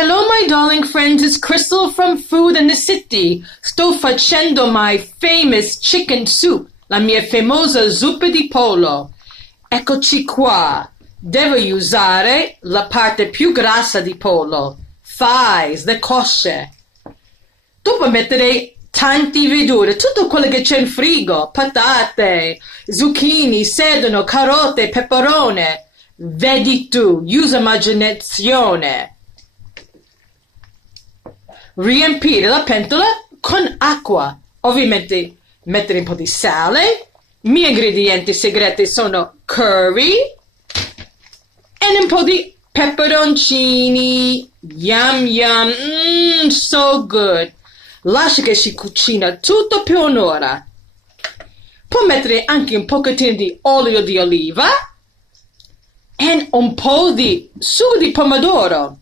Hello, my darling friends. It's Crystal from Food in the City. Sto facendo my famous chicken soup, la mia famosa zuppa di pollo. Eccoci qua. Devo usare la parte più grassa di pollo, thighs, le cosce. Dopo mettere tanti verdure, tutto quello che c'è in frigo, patate, zucchini, sedano, carote, peperone. Vedi tu, usa immaginazione. Riempire la pentola con acqua. Ovviamente mettere un po' di sale. I miei ingredienti segreti sono curry e un po' di peperoncini. Yum yum, so good. Lascia che si cucina tutto per un'ora. Puoi mettere anche un pochettino di olio di oliva e un po' di sugo di pomodoro.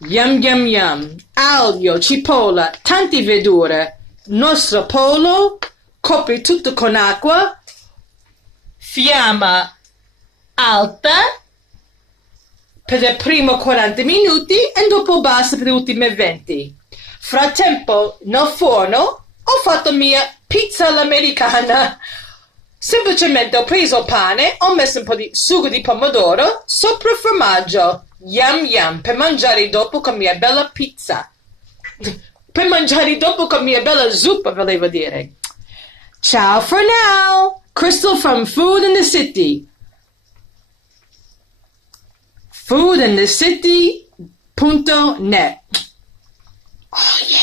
Yum yum yum. Aglio, cipolla, tante verdure. Nostro pollo, copri tutto con acqua, fiamma alta per il primo 40 minuti e dopo basta per gli ultimi 20. Frattempo nel forno ho fatto mia pizza all'americana. Semplicemente ho preso il pane, ho messo un po' di sugo di pomodoro sopra il formaggio. Yum yum, per mangiare dopo con mia bella pizza. Per mangiare dopo con mia bella zuppa, volevo dire. Ciao for now. Crystal from Food in the City. foodinthecity.net. Oh, yeah.